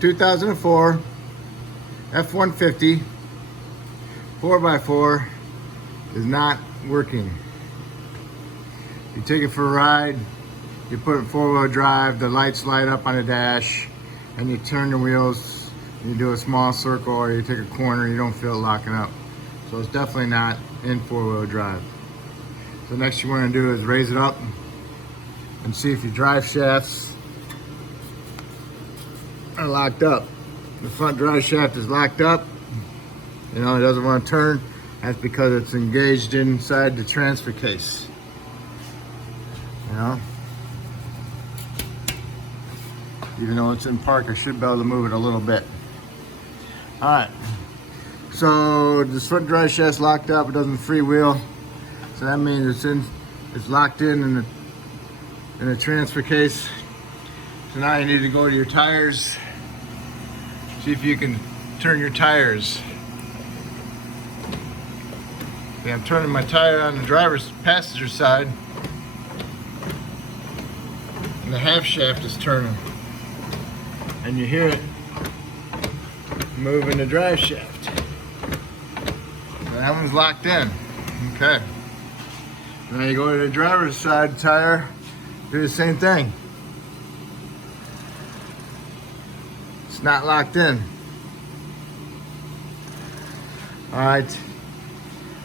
2004 F150 4x4 is not working. You take it for a ride, you put it in 4-wheel drive, the lights light up on the dash, and you turn the wheels, and you do a small circle or you take a corner, you don't feel it locking up. So it's definitely not in 4-wheel drive. So next you want to do is raise it up and see if your drive shafts are locked up. The front drive shaft is locked up. You know, it doesn't want to turn. That's because it's engaged inside the transfer case. You know? Even though it's in park, I should be able to move it a little bit. All right. So this front drive shaft's locked up. It doesn't freewheel. So that means it's locked in the transfer case. So now you need to go to your tires. See if you can turn your tires. Okay, I'm turning my tire on the driver's passenger side, and the half shaft is turning. And you hear it moving the drive shaft. So that one's locked in. Okay. Now you go to the driver's side tire, do the same thing. It's not locked in. All right.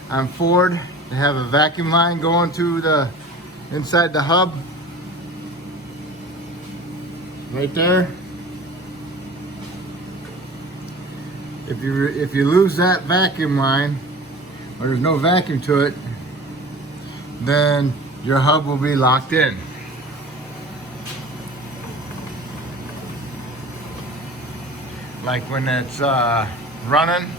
On Ford, they have a vacuum line going to the inside the hub. Right there. If you lose that vacuum line, or there's no vacuum to it, then your hub will be locked in. Like when it's running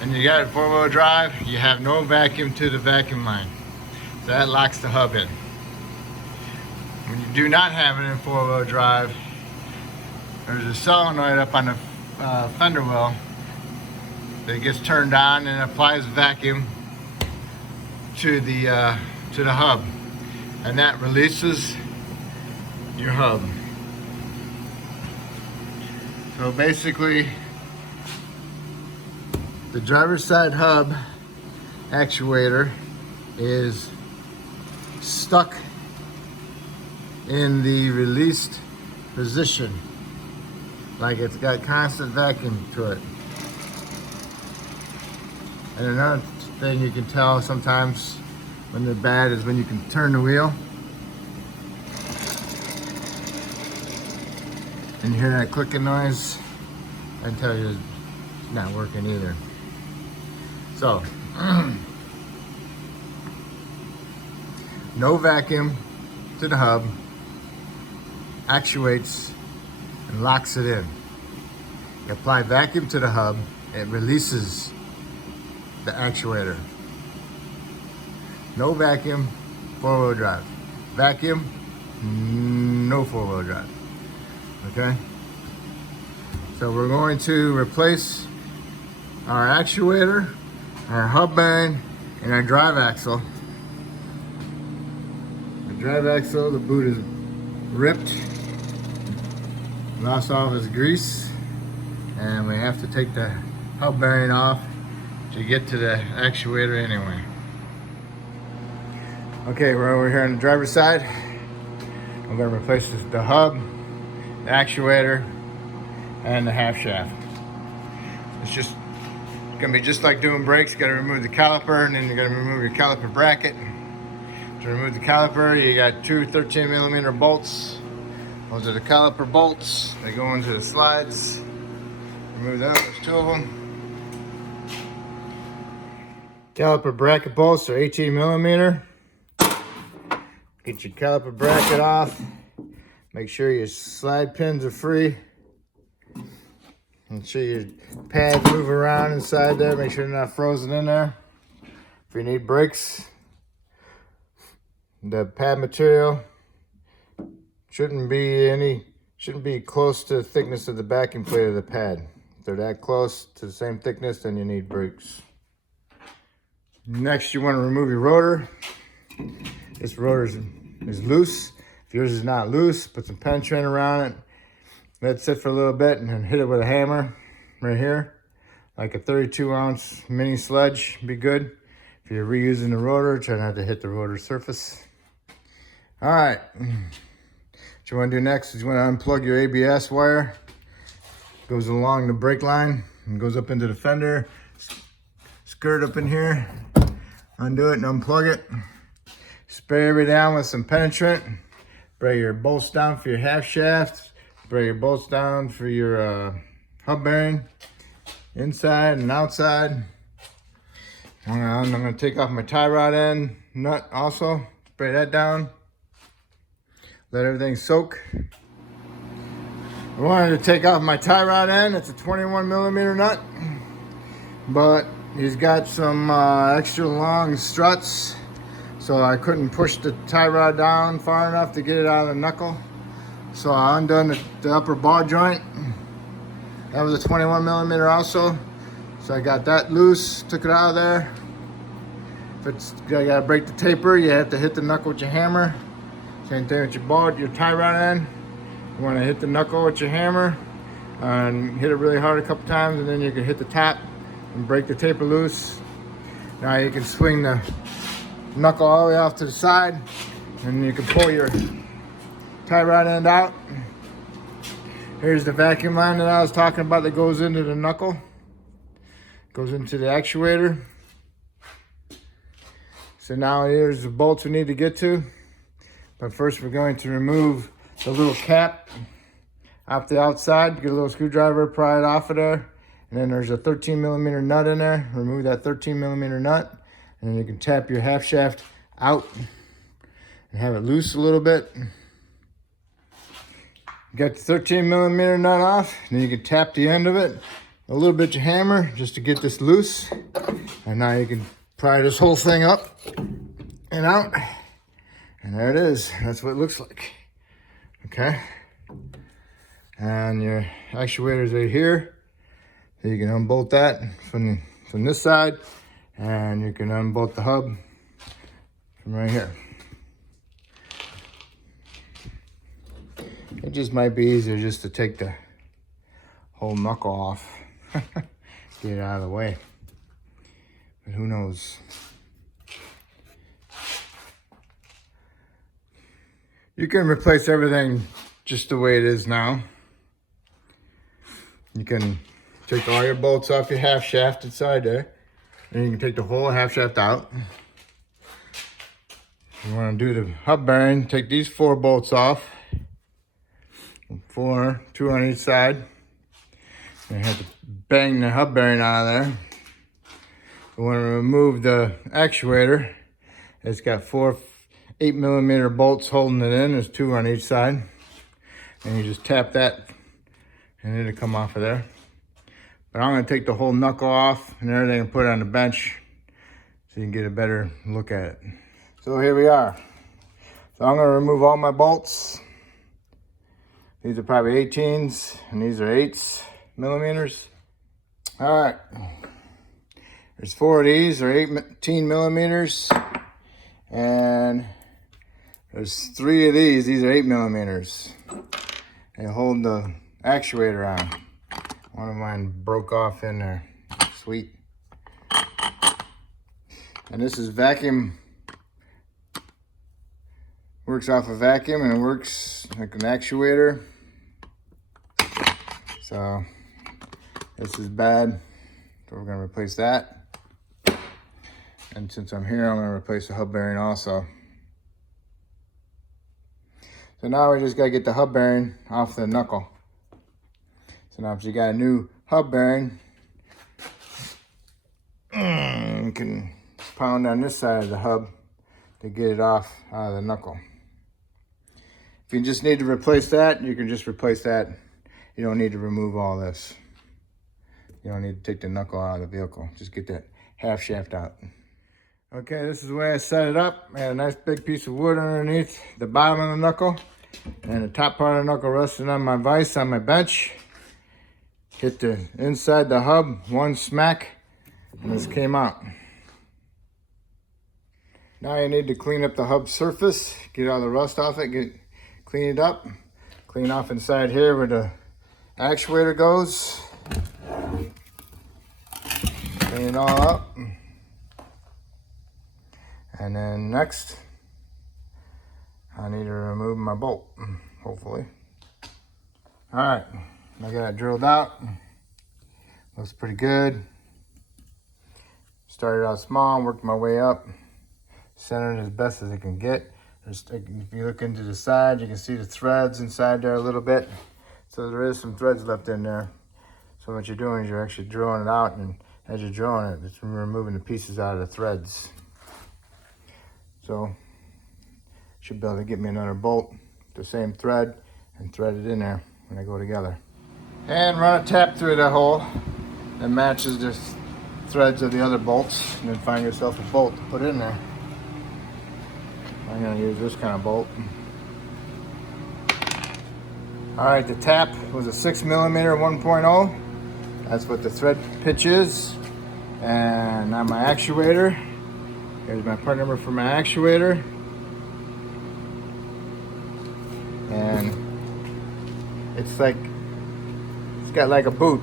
and you got it 4-wheel drive, you have no vacuum to the vacuum line. So that locks the hub in. When you do not have it in 4-wheel drive, there's a solenoid up on the fender well that gets turned on and applies vacuum to the hub, and that releases your hub. So basically, the driver's side hub actuator is stuck in the released position, like it's got constant vacuum to it. And another thing you can tell sometimes when they're bad is when you can turn the wheel and you hear that clicking noise. I tell you, it's not working either. So, no vacuum to the hub, actuates and locks it in. You apply vacuum to the hub, it releases the actuator. No vacuum, 4-wheel drive. Vacuum, no 4-wheel drive. Okay? So we're going to replace our actuator, our hub bearing, and our drive axle. The drive axle, the boot is ripped, lost all of its grease, and we have to take the hub bearing off to get to the actuator anyway. Okay, we're over here on the driver's side. I'm going to replace the hub, the actuator, and the half shaft. It's going to be just like doing brakes. You got to remove the caliper, and then you're going to remove your caliper bracket. To remove the caliper, you got two 13mm bolts. Those are the caliper bolts. They go into the slides. Remove those, there's two of them. Caliper bracket bolts are 18mm. Get your caliper bracket off. Make sure your slide pins are free. Make sure your pads move around inside there. Make sure they're not frozen in there. If you need brakes, the pad material shouldn't be close to the thickness of the backing plate of the pad. If they're that close to the same thickness, then you need brakes. Next, you want to remove your rotor. This rotor is loose. If yours is not loose, put some pen train around it Let it sit for a little bit and then hit it with a hammer right here. Like a 32-ounce mini sledge would be good. If you're reusing the rotor, try not to hit the rotor surface. All right, what you wanna do next is you wanna unplug your ABS wire. Goes along the brake line and goes up into the fender. Skirt up in here, undo it and unplug it. Spray everything down with some penetrant. Spray your bolts down for your half shaft. Spray your bolts down for your hub bearing, inside and outside. I'm gonna take off my tie rod end nut also. Spray that down. Let everything soak. I wanted to take off my tie rod end. It's a 21mm nut, but he's got some extra long struts, so I couldn't push the tie rod down far enough to get it out of the knuckle. So I undone the upper ball joint. That was a 21mm also. So I got that loose, took it out of there. If it's, you gotta break the taper, you have to hit the knuckle with your hammer. Same thing with your tie rod end. You wanna hit the knuckle with your hammer and hit it really hard a couple times, and then you can hit the top and break the taper loose. Now you can swing the knuckle all the way off to the side, and you can pull your tie rod end out. Here's the vacuum line that I was talking about that goes into the knuckle. Goes into the actuator. So now here's the bolts we need to get to. But first we're going to remove the little cap off the outside. Get a little screwdriver, pry it off of there. And then there's a 13mm nut in there. Remove that 13mm nut. And then you can tap your half shaft out and have it loose a little bit. Get the 13mm nut off, and then you can tap the end of it a little bit with your hammer just to get this loose. And now you can pry this whole thing up and out. And there it is. That's what it looks like. Okay. And your actuator's right here. So you can unbolt that from this side, and you can unbolt the hub from right here. It just might be easier just to take the whole knuckle off. Get it out of the way. But who knows? You can replace everything just the way it is now. You can take all your bolts off your half shaft inside there. And you can take the whole half shaft out. You want to do the hub bearing, take these 4 bolts off. 4, 2 on each side. You have to bang the hub bearing out of there. We want to remove the actuator. It's got 4 8mm bolts holding it in. There's 2 on each side. And you just tap that and it'll come off of there. But I'm going to take the whole knuckle off and everything and put it on the bench so you can get a better look at it. So here we are. So I'm going to remove all my bolts. These are probably 18s and these are 8mm. All right. There's 4 of these, they're 18mm. And there's 3 of these are 8mm. They hold the actuator on. One of mine broke off in there. Sweet. And this is vacuum. Works off a vacuum and it works like an actuator. So this is bad. So we're gonna replace that. And since I'm here, I'm gonna replace the hub bearing also. So now we just gotta get the hub bearing off the knuckle. So now if you got a new hub bearing, you can pound on this side of the hub to get it off out of the knuckle. If you just need to replace that, you can just replace that. You don't need to remove all this. You don't need to take the knuckle out of the vehicle. Just get that half shaft out. Okay, this is the way I set it up. I had a nice big piece of wood underneath the bottom of the knuckle, and the top part of the knuckle resting on my vise on my bench. Hit the inside the hub, one smack, and this came out. Now you need to clean up the hub surface, get all the rust off it, clean it up. Clean off inside here where the actuator goes. Clean it all up. And then next, I need to remove my bolt, hopefully. All right, I got it drilled out. Looks pretty good. Started out small, worked my way up. Centered as best as it can get. Just, if you look into the side, you can see the threads inside there a little bit. So there is some threads left in there. So what you're doing is you're actually drilling it out, and as you're drilling it, it's removing the pieces out of the threads. So should be able to get me another bolt, the same thread, and thread it in there when they go together. And run a tap through that hole that matches the threads of the other bolts, and then find yourself a bolt to put in there. I'm gonna use this kind of bolt. All right, the tap was a 6mm 1.0. That's what the thread pitch is. And now my actuator. Here's my part number for my actuator. And it's got like a boot.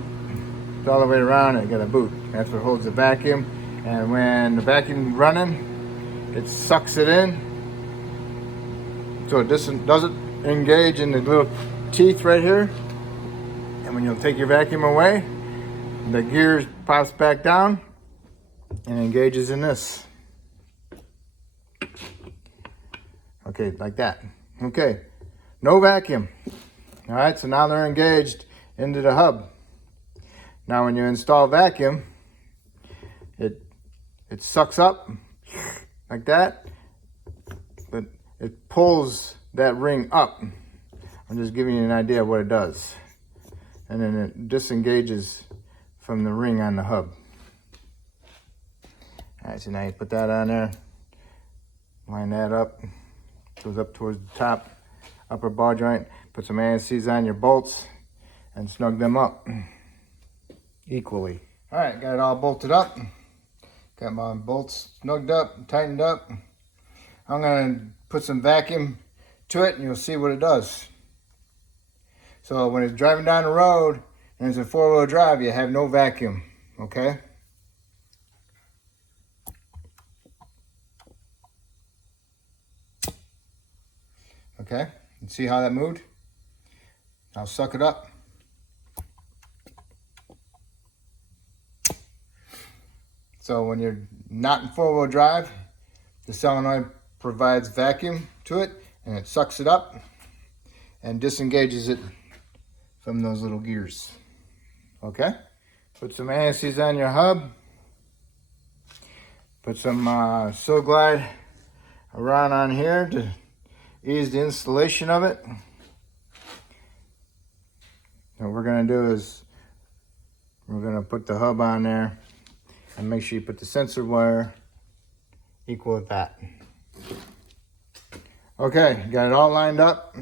It's all the way around it, got a boot. That's what holds the vacuum. And when the vacuum's running, it sucks it in. So it doesn't engage in the little teeth right here. And when you'll take your vacuum away, the gear pops back down and engages in this. Okay, like that. Okay, no vacuum. All right, so now they're engaged into the hub. Now when you install vacuum, it sucks up like that, but it pulls that ring up. I'm just giving you an idea of what it does. And then it disengages from the ring on the hub. All right, so now you put that on there, line that up, goes up towards the top, upper ball joint, put some anti-seize on your bolts, and snug them up equally. All right, got it all bolted up. Got my bolts snugged up, tightened up. I'm gonna put some vacuum to it and you'll see what it does. So when it's driving down the road and it's a 4-wheel drive, you have no vacuum, okay? Okay, you see how that moved? I'll suck it up. So when you're not in 4-wheel drive, the solenoid provides vacuum to it and it sucks it up and disengages it from those little gears. Okay? Put some anti-seize on your hub. Put some Sil Glide around on here to ease the installation of it. What we're gonna do is we're gonna put the hub on there and make sure you put the sensor wire equal with that. Okay, got it all lined up.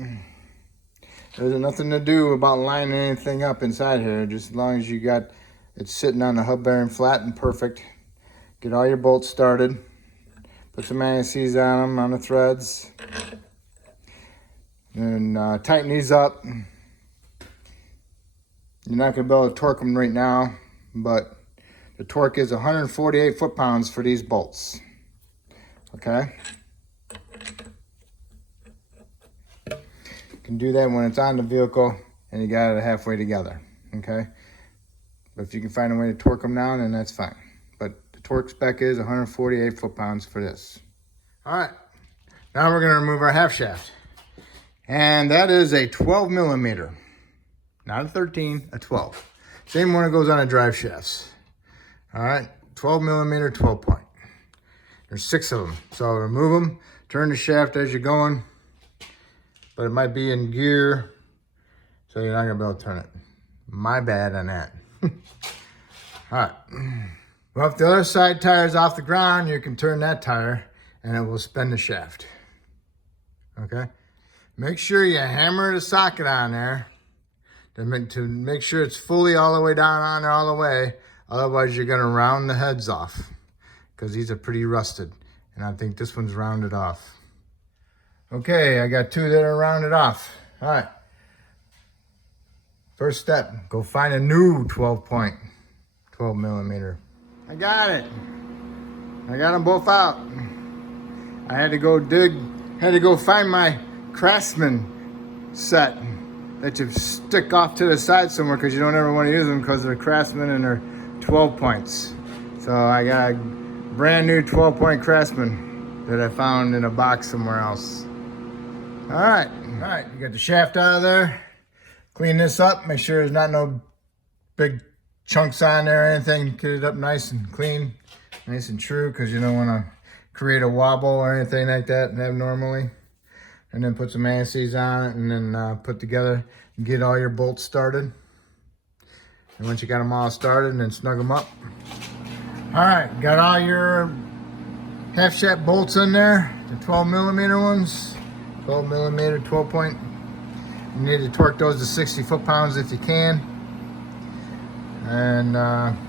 There's nothing to do about lining anything up inside here, just as long as you got it sitting on the hub bearing flat and perfect. Get all your bolts started. Put some anti-seize on them, on the threads. And tighten these up. You're not gonna be able to torque them right now, but the torque is 148 foot-pounds for these bolts. Okay? You can do that when it's on the vehicle and you got it halfway together. Okay? But if you can find a way to torque them down, then that's fine. But the torque spec is 148 foot-pounds for this. All right. Now we're gonna remove our half shaft. And that is a 12mm. Not a 13, a 12. Same one that goes on the drive shafts. All right, 12mm, 12 point. There's 6 of them. So remove them, turn the shaft as you're going, but it might be in gear, so you're not gonna be able to turn it. My bad on that. All right. Well, if the other side tire is off the ground, you can turn that tire and it will spin the shaft. Okay? Make sure you hammer the socket on there to make sure it's fully all the way down on there all the way. Otherwise, you're gonna round the heads off because these are pretty rusted. And I think this one's rounded off. Okay, I got 2 that are rounded off. All right. First step, go find a new 12 millimeter. I got it. I got them both out. I had to go find my Craftsman set that you stick off to the side somewhere because you don't ever want to use them because they're Craftsman and they're 12 points. So I got a brand new 12-point Craftsman that I found in a box somewhere else. All right, you got the shaft out of there. Clean this up, make sure there's not no big chunks on there or anything. Get it up nice and clean, nice and true, because you don't want to create a wobble or anything like that abnormally. And then put some anti-seize on it and then put together and get all your bolts started. And once you got them all started, then snug them up. All right, got all your half shaft bolts in there, the 12 millimeter ones, 12 millimeter, 12 point. You need to torque those to 60 foot-pounds if you can. And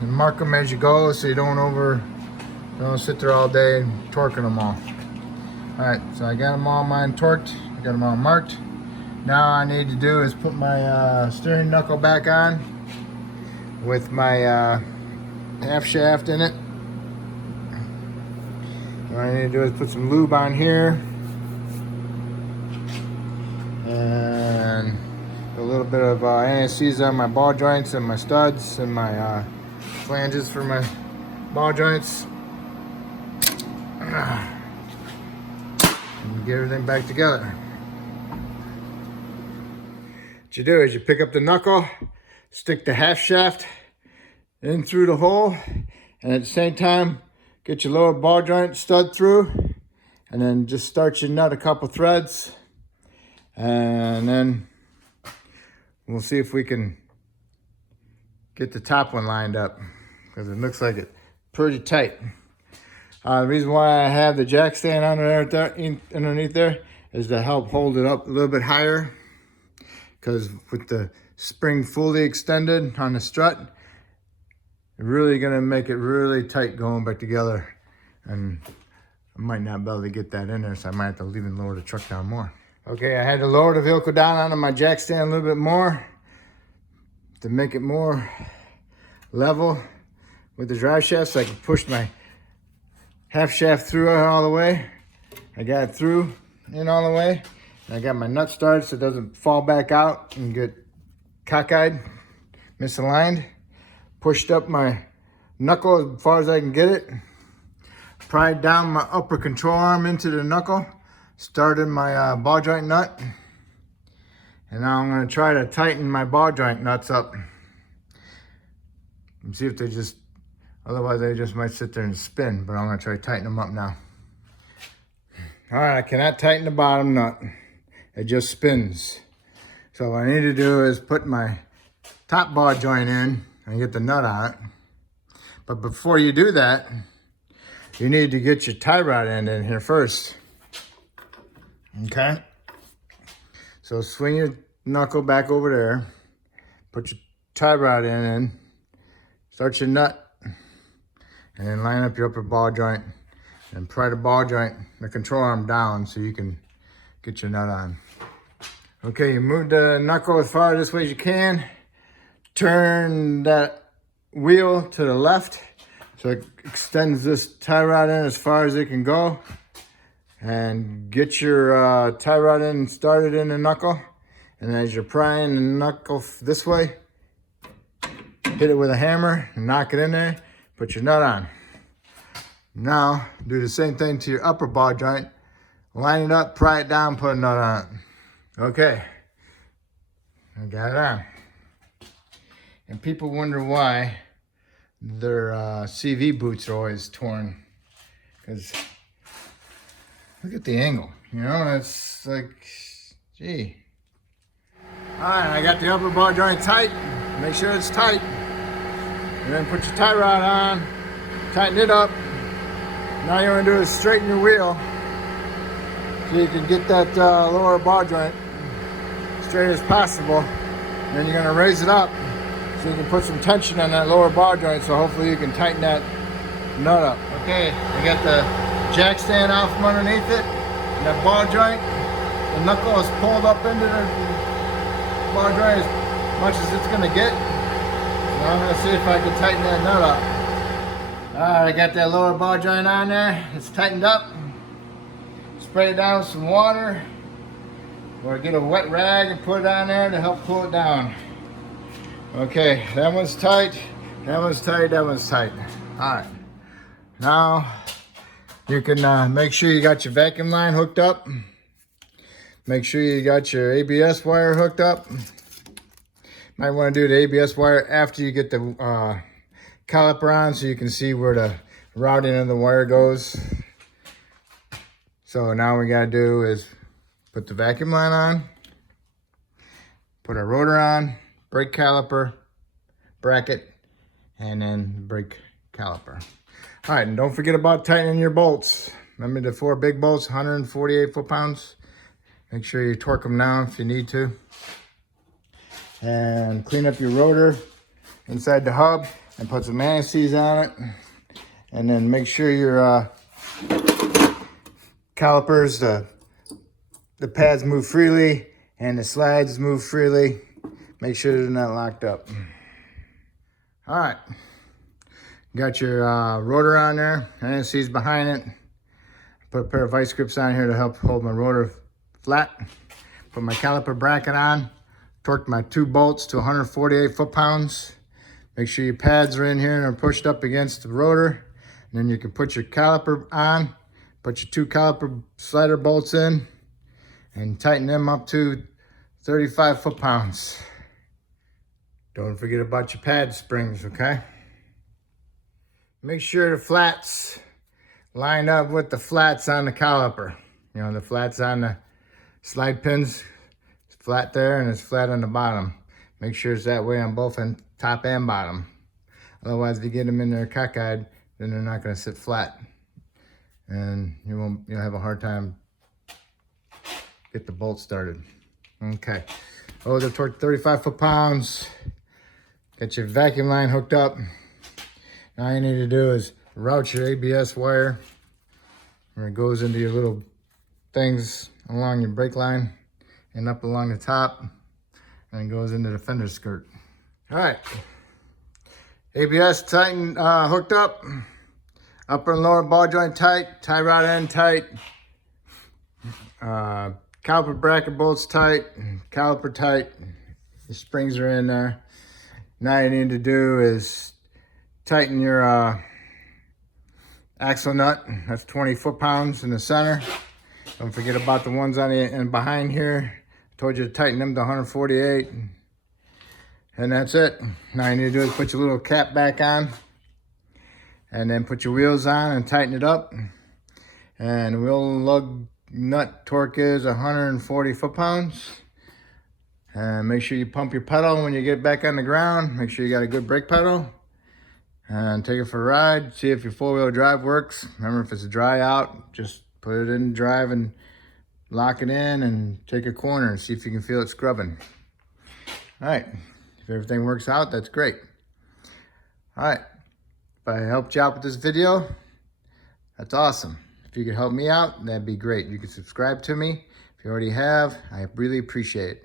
mark them as you go so you don't sit there all day torquing them all. All right, so I got them all mine torqued, I got them all marked. Now all I need to do is put my steering knuckle back on with my half shaft in it. What I need to do is put some lube on here and a little bit of anti-seize on my ball joints and my studs and my flanges for my ball joints. And get everything back together. What you do is you pick up the knuckle, stick the half shaft in through the hole, and at the same time get your lower ball joint stud through, and then just start your nut a couple threads, and then we'll see if we can get the top one lined up, because it looks like it's pretty tight. The reason why I have the jack stand underneath there is to help hold it up a little bit higher, because with the spring fully extended on the strut, really gonna make it really tight going back together, and I might not be able to get that in there, so I might have to even lower the truck down more. Okay, I had to lower the vehicle down onto my jack stand a little bit more to make it more level with the drive shaft, so I can push my half shaft through all the way. I got it through in all the way. And I got my nut started so it doesn't fall back out and get cockeyed, misaligned. Pushed up my knuckle as far as I can get it. Pried down my upper control arm into the knuckle. Started my ball joint nut. And now I'm going to try to tighten my ball joint nuts up. And see if they just, otherwise they just might sit there and spin. But I'm going to try to tighten them up now. All right, I cannot tighten the bottom nut. It just spins. So what I need to do is put my top ball joint in and get the nut on it. But before you do that, you need to get your tie rod end in here first. Okay? So swing your knuckle back over there, put your tie rod in, start your nut, and then line up your upper ball joint and pry the ball joint, the control arm down so you can get your nut on. Okay, you move the knuckle as far this way as you can. Turn that wheel to the left so it extends this tie rod in as far as it can go. And get your tie rod in started in the knuckle. And as you're prying the knuckle this way, hit it with a hammer and knock it in there. Put your nut on. Now, do the same thing to your upper ball joint. Line it up, pry it down, put a nut on it. Okay, I got it on. And people wonder why their CV boots are always torn. Because look at the angle, you know, it's like, gee. All right, I got the upper ball joint tight. Make sure it's tight. And then put your tie rod on, tighten it up. Now you want to do is straighten your wheel so you can get that lower ball joint straight as possible. And then you're going to raise it up so you can put some tension on that lower ball joint, so hopefully you can tighten that nut up. Okay, I got the jack stand out from underneath it, and that ball joint, the knuckle is pulled up into the ball joint, is much as it's gonna get. So I'm gonna see if I can tighten that nut up. All right, I got that lower ball joint on there. It's tightened up. Spray it down with some water, or get a wet rag and put it on there to help pull it down. Okay, that one's tight, that one's tight, that one's tight. All right, now you can make sure you got your vacuum line hooked up. Make sure you got your ABS wire hooked up. Might want to do the ABS wire after you get the caliper on, so you can see where the routing of the wire goes. So now what we gotta do is put the vacuum line on, put our rotor on, brake caliper, bracket, and then brake caliper. All right, and don't forget about tightening your bolts. Remember the 4 big bolts, 148 foot-pounds. Make sure you torque them down if you need to. And clean up your rotor inside the hub and put some anti-seize on it. And then make sure your calipers, the pads move freely and the slides move freely. Make sure they're not locked up. All right, got your rotor on there, anti-seize behind it. Put a pair of vice grips on here to help hold my rotor flat. Put my caliper bracket on, torqued my 2 bolts to 148 foot-pounds. Make sure your pads are in here and are pushed up against the rotor. And then you can put your caliper on, put your 2 caliper slider bolts in, and tighten them up to 35 foot-pounds. Don't forget about your pad springs, okay? Make sure the flats line up with the flats on the caliper. You know, the flats on the slide pins, it's flat there and it's flat on the bottom. Make sure it's that way on both end, top and bottom. Otherwise, if you get them in there cockeyed, then they're not gonna sit flat. And you'll have a hard time get the bolt started. Okay, oh, they're torqued 35 foot-pounds. Got your vacuum line hooked up. Now all you need to do is route your ABS wire where it goes into your little things along your brake line and up along the top, and it goes into the fender skirt. All right, ABS tightened, hooked up, upper and lower ball joint tight, tie rod end tight, caliper bracket bolts tight, caliper tight, the springs are in there. Now you need to do is tighten your axle nut. That's 20 foot-pounds in the center. Don't forget about the ones on the and behind here. I told you to tighten them to 148. And that's it. Now you need to do is put your little cap back on, and then put your wheels on and tighten it up. And wheel lug nut torque is 140 foot-pounds. And make sure you pump your pedal when you get back on the ground. Make sure you got a good brake pedal. And take it for a ride. See if your 4-wheel drive works. Remember, if it's dry out, just put it in drive and lock it in and take a corner and see if you can feel it scrubbing. All right, if everything works out, that's great. All right, if I helped you out with this video, that's awesome. If you could help me out, that'd be great. You can subscribe to me. If you already have, I really appreciate it.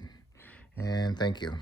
And thank you.